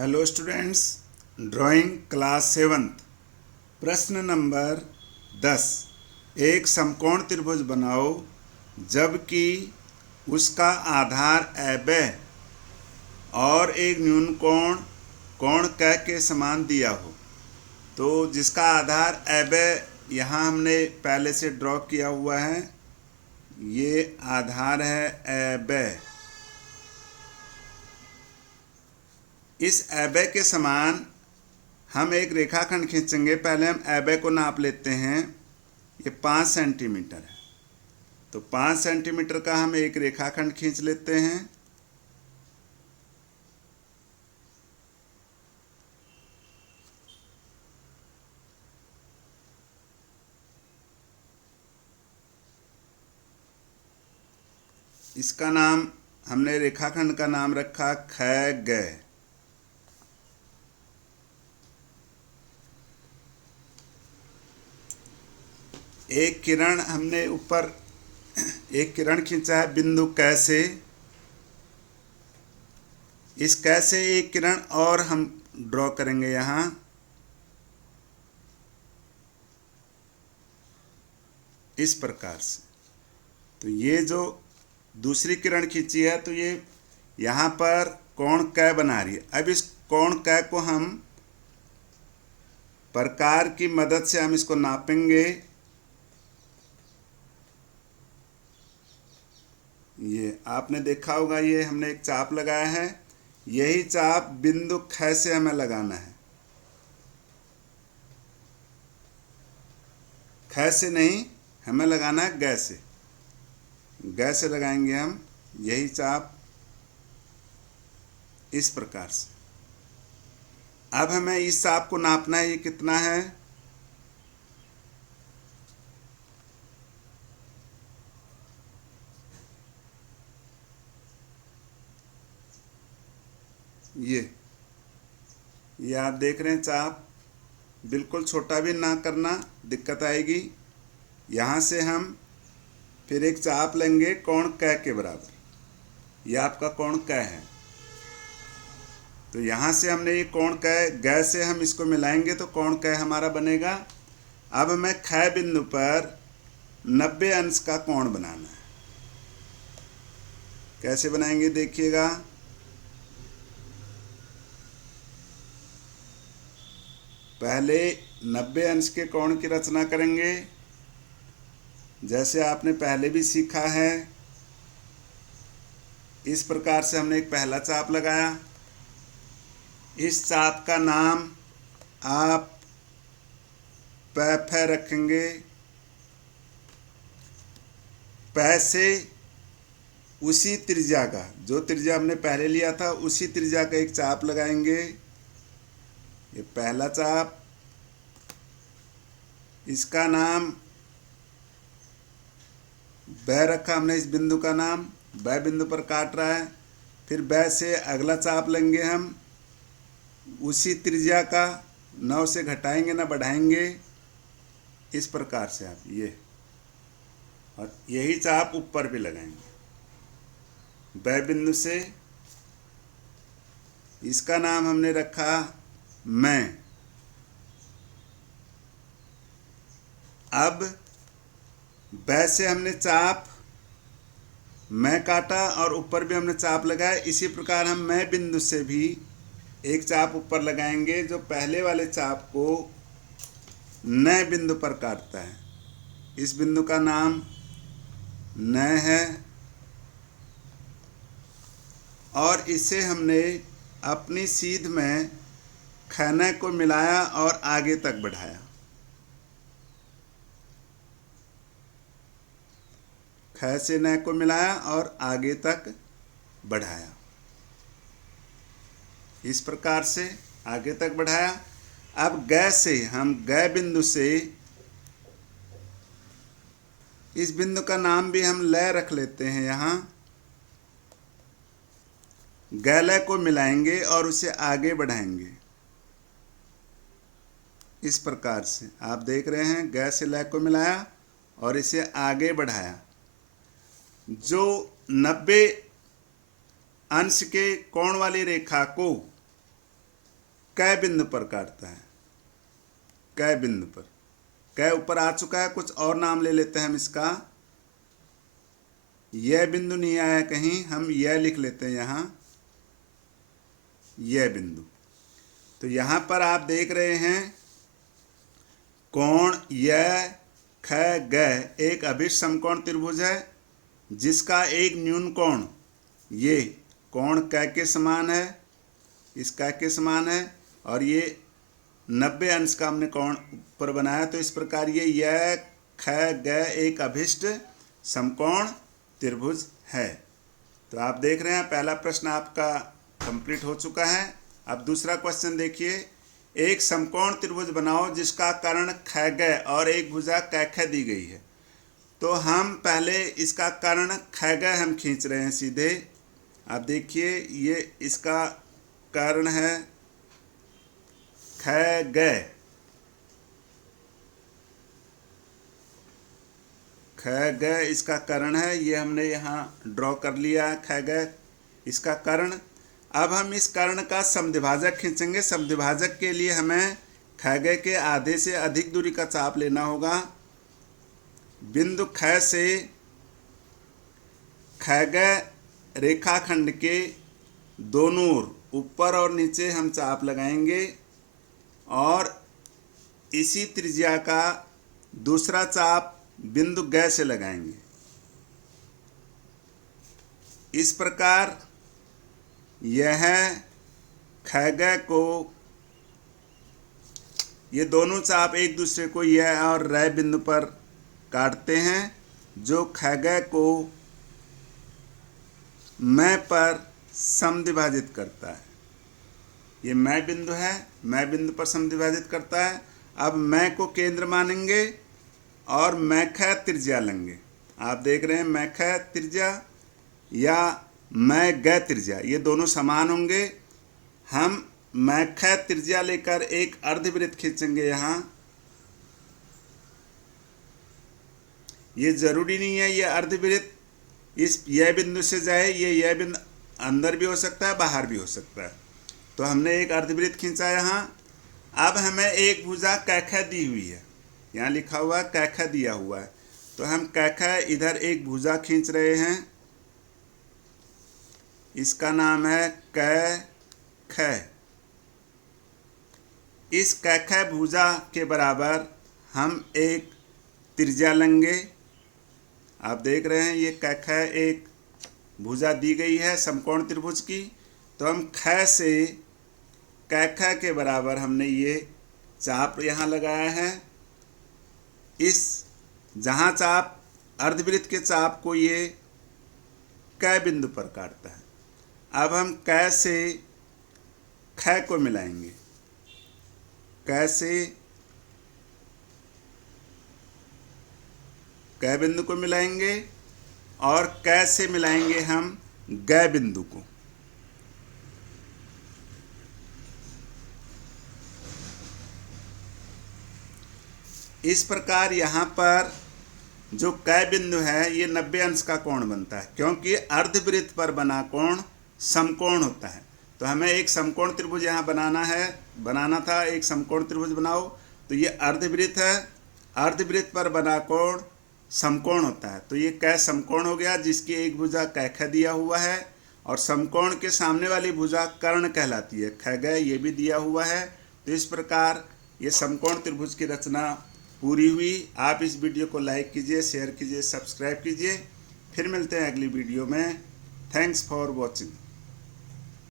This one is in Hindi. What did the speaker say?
Hello students, drawing class 7th प्रश्न नंबर 10। एक समकोण त्रिभुज बनाओ जबकि उसका आधार AB और एक न्यून कोण कोण K के समान दिया हो। तो जिसका आधार AB यहाँ हमने पहले से ड्रॉ किया हुआ है, ये आधार है AB। इस AB के समान हम एक रेखाखंड खींचेंगे। पहले हम AB को नाप लेते हैं। ये 5 सेंटीमीटर है, तो 5 सेंटीमीटर का हम एक रेखाखंड खींच लेते हैं। इसका नाम हमने रेखाखंड का नाम रखा ख ग। एक किरण हमने ऊपर एक किरण खींचा है बिंदु K से। इस K से एक किरण और हम ड्रॉ करेंगे यहाँ। इस प्रकार से तो ये जो दूसरी किरण खींची है, तो ये यहाँ पर कोण K बना रही है। अब इस कोण K को हम प्रकार की मदद से हम इसको नापेंगे। ये आपने देखा होगा, ये हमने एक चाप लगाया है। यही चाप बिंदु K से हमें लगाना है। K से नहीं, हमें लगाना है G से। G से लगाएंगे हम यही चाप इस प्रकार से। अब हमें इस चाप को नापना है, ये कितना है। ये आप देख रहे हैं चाप। बिल्कुल छोटा भी ना करना, दिक्कत आएगी। यहाँ से हम फिर एक चाप लेंगे कोण K के बराबर। ये आपका कोण K है, तो यहाँ से हमने ये कोण G से हम इसको मिलाएंगे तो कोण K हमारा बनेगा। अब हमें K बिंदु पर 90 अंश का कोण बनाना है। कैसे बनाएंगे देखिएगा। पहले 90 अंश के कोण की रचना करेंगे, जैसे आपने पहले भी सीखा है। इस प्रकार से हमने एक पहला चाप लगाया। इस चाप का नाम आप P रखेंगे। P से उसी त्रिज्या का, जो त्रिज्या हमने पहले लिया था, उसी त्रिज्या का एक चाप लगाएंगे। ये पहला चाप, इसका नाम B रखा हमने। इस बिंदु का नाम B बिंदु पर काट रहा है। फिर B से अगला चाप लेंगे हम, उसी त्रिज्या का। 9 से घटाएंगे ना बढ़ाएंगे। इस प्रकार से आप ये, और यही चाप ऊपर भी लगाएंगे B बिंदु से। इसका नाम हमने रखा मैं। अब B से हमने चाप मैं काटा और ऊपर भी हमने चाप लगाया। इसी प्रकार हम मैं बिंदु से भी एक चाप ऊपर लगाएंगे, जो पहले वाले चाप को न बिंदु पर काटता है। इस बिंदु का नाम न है, और इसे हमने अपनी सीध में खन को मिलाया और आगे तक बढ़ाया। ख से न को मिलाया और आगे तक बढ़ाया। इस प्रकार से आगे तक बढ़ाया। अब G से हम G बिंदु से, इस बिंदु का नाम भी हम ल रख लेते हैं। यहाँ गैल को मिलाएंगे और उसे आगे बढ़ाएंगे। इस प्रकार से आप देख रहे हैं, G से ल को मिलाया और इसे आगे बढ़ाया। जो 90 अंश के कोण वाली रेखा को कै बिंदु पर काटता है, कै बिंदु पर। कै ऊपर आ चुका है, कुछ और नाम ले लेते हैं हम इसका। यह बिंदु नहीं आया कहीं, हम यह लिख लेते हैं यहाँ, यह बिंदु। तो यहाँ पर आप देख रहे हैं कोण यह ख ग एक अभिष्ट समकोण त्रिभुज है जिसका एक न्यून कोण ये कोण क के समान है, इस क के समान है, और ये 90 अंश का हमने कोण पर बनाया। तो इस प्रकार ये यह ख ग एक अभिष्ट समकोण त्रिभुज है। तो आप देख रहे हैं पहला प्रश्न आपका कंप्लीट हो चुका है। अब दूसरा क्वेश्चन देखिए, एक समकोण त्रिभुज बनाओ जिसका कर्ण ख ग और एक भुजा क ख दी गई है। तो हम पहले इसका कर्ण ख ग हम खींच रहे हैं सीधे। आप देखिए ये इसका कर्ण है ख ग, ख ग इसका कर्ण है, ये हमने यहाँ ड्रॉ कर लिया ख ग इसका कर्ण। अब हम इस कर्ण का समद्विभाजक खींचेंगे। समद्विभाजक के लिए हमें ख ग के आधे से अधिक दूरी का चाप लेना होगा। बिंदु ख से ख ग रेखाखंड के दोनों ओर ऊपर और नीचे हम चाप लगाएंगे और इसी त्रिज्या का दूसरा चाप बिंदु ग से लगाएंगे। इस प्रकार यह ख ग को, ये दोनों चाप एक दूसरे को यह और र बिंदु पर काटते हैं, जो ख ग को मैं पर समद्विभाजित करता है। ये मैं बिंदु है, मैं बिंदु पर समद्विभाजित करता है। अब मैं को केंद्र मानेंगे और मैं ख त्रिज्या लेंगे। आप देख रहे हैं मैं ख त्रिज्या या मैं ग त्रिज्या, ये दोनों समान होंगे। हम मैं ख त्रिज्या लेकर एक अर्धवृत्त खींचेंगे। यहाँ ये जरूरी नहीं है ये अर्धवृत्त इस यह बिंदु से जाए, ये यह बिंदु अंदर भी हो सकता है बाहर भी हो सकता है। तो हमने एक अर्धवृत्त खींचा यहाँ। अब हमें एक भुजा क ख दी हुई है, यहाँ लिखा हुआ क ख दिया हुआ है। तो हम क ख इधर एक भुजा खींच रहे हैं, इसका नाम है क ख। इस क ख भुजा के बराबर हम एक त्रिज्या लेंगे। आप देख रहे हैं ये क ख एक भुजा दी गई है समकोण त्रिभुज की। तो हम ख से क ख के बराबर हमने ये चाप यहाँ लगाया है। इस जहाँ चाप अर्धवृत्त के चाप को ये क बिंदु पर काटता है। अब हम क से ख को मिलाएंगे, क से क बिंदु को मिलाएंगे और क से मिलाएंगे हम ग बिंदु को। इस प्रकार यहाँ पर जो क बिंदु है ये 90 अंश का कोण बनता है, क्योंकि अर्धवृत्त पर बना कोण समकोण होता है। तो हमें एक समकोण त्रिभुज यहाँ बनाना था। एक समकोण त्रिभुज बनाओ तो ये अर्धवृत्त है, अर्धवृत्त पर बना कोण समकोण होता है। तो ये क समकोण हो गया जिसकी एक भुजा क ख दिया हुआ है और समकोण के सामने वाली भुजा कर्ण कहलाती है, ख ग ये भी दिया हुआ है। तो इस प्रकार ये समकोण त्रिभुज की रचना पूरी हुई। आप इस वीडियो को लाइक कीजिए, शेयर कीजिए, सब्सक्राइब कीजिए। फिर मिलते हैं अगली वीडियो में। Thanks for watching.